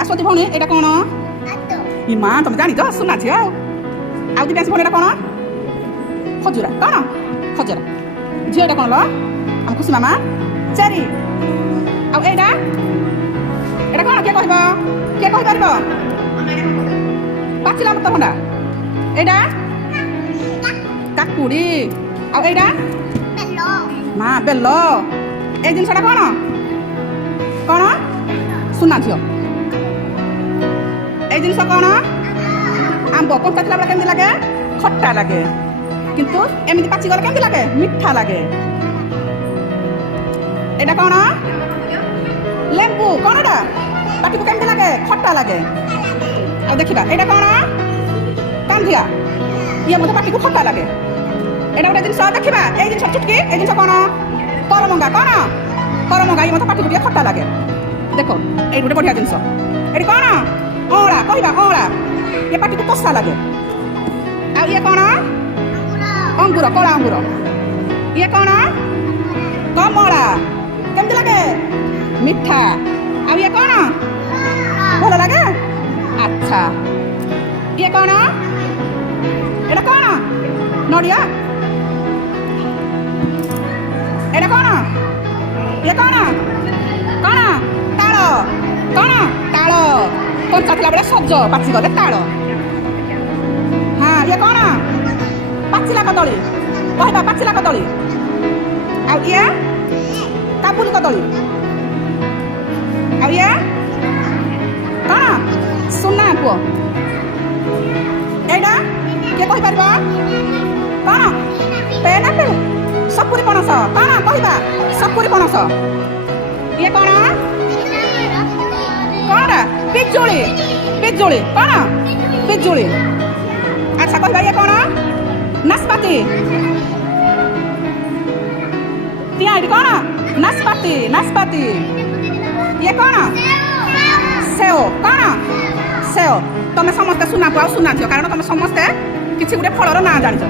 ଆସନ୍ତି ଭଉଣୀ ଏଇଟା କ'ଣ? ଇ ମା ତମେ ଜାଣିଛ ସୁନା ଝିଅ ଆଉ ଦିଟା ଭଉଣୀ ଏଇଟା କ'ଣ? ଖଜୁରା କ'ଣ? ଖଜୁରା ଝିଅ ଏଇଟା କ'ଣ ଲ ଆମ ଖୁସି ମାମା? ଚେରି। ଆଉ ଏଇଟା ଏଇଟା କ'ଣ କିଏ କହିବ? କିଏ କହିପାରିବ? ପାଚିଲା ଅମୃତଭଣ୍ଡା। ଏଇଟା କାକୁଡ଼ି। ଆଉ ଏଇଟା ମା ବେଲ। ଏଇ ଜିନିଷଟା କ'ଣ? କ'ଣ? ସୁନା ଝିଅ। এই জিনিস কোণ? আম্ব। কঞ্চা ଥିଲାବେଳେ କେମିତି ଲାଗେ? ଖଟା ଲାଗେ, କିନ୍ତୁ ଏମିତି ପାଚିଗଲେ କେମିତି ଲାଗେ? ମିଠା ଲାଗେ। ଏଇଟା କ'ଣ? ଲେମ୍ବୁ। କ'ଣ ଏଇଟା? ପାଟିକୁ କେମିତି ଲାଗେ? ଖଟା ଲାଗେ। ଆଉ ଦେଖିବା ଏଇଟା କ'ଣ? କାନ୍ଧିଆ। ଇଏ ମଧ୍ୟ ପାଟିକୁ ଖଟା ଲାଗେ। ଏଇଟା ଗୋଟେ ଜିନିଷ ଦେଖିବା। ଏଇ ଜିନିଷ ଚୁଟକି। ଏଇ ଜିନିଷ କ'ଣ? କରମଙ୍ଗା। କ'ଣ? କରମଙ୍ଗା। ଇଏ ମଧ୍ୟ ପାଟିକୁ ଟିକେ ଖଟା ଲାଗେ। ଦେଖ ଏଇଠି ଗୋଟେ ବଢ଼ିଆ ଜିନିଷ। ଏଠି କ'ଣ? ଅଁଳା। କହିବା ଅଁଳା। ଇଏ ପାଟିକୁ କଷା ଲାଗେ। ଆଉ ଇଏ କ'ଣ? ଅଙ୍ଗୁର। କଳା ଅଙ୍ଗୁର। ଇଏ କ'ଣ? କମଳା। କେମିତି ଲାଗେ? ମିଠା। ଆଉ ଇଏ କ'ଣ? ଭଲ ଲାଗେ। ଆଚ୍ଛା ଇଏ କ'ଣ? ଏଇଟା କ'ଣ? ନଡ଼ିଆ। ଏଇଟା କ'ଣ? ଇଏ କ'ଣ? କ'ଣ? ତାଳ। କ'ଣ? ତାଳ। କଞ୍ଚା ଥିଲାବେଳେ ସଜ, ପାଚିଗଲେ ତାଳ। ହଁ ଇଏ କ'ଣ? ପାଚିଲା କଦଳୀ। କହିବା ପାଚିଲା କଦଳୀ। ଆଉ ଇଏ କାବୁଲି କଦଳୀ। ଆଉ ଇଏ କ'ଣ? ସୁନା ପୁଅ। ଏଇଟା କିଏ କହିପାରିବ? କ'ଣ? ପାଇନାପଲ୍। ସପୁରି ପଣସ। କ'ଣ? କହିବା ସପୁରି ପଣସ। ଇଏ କ'ଣ? କ'ଣ? ପିଜୁଳି। ପିଜୁଳି। କ'ଣ? ପିଜୁଳି। ଆଚ୍ଛା କହିବା ଇଏ କ'ଣ? ନାସପାତି। ଏଇଠି କ'ଣ? ନାସପାତି। ନାସପାତି। ଇଏ କ'ଣ? ସେଓ। କ'ଣ? ସେଓ। ତମେ ସମସ୍ତେ ସୁନା ପୁଅ ଆଉ ସୁନା ଝିଅ, କାରଣ ତମେ ସମସ୍ତେ କିଛି ଗୋଟେ ଫଳର ନାଁ ଜାଣିଛ।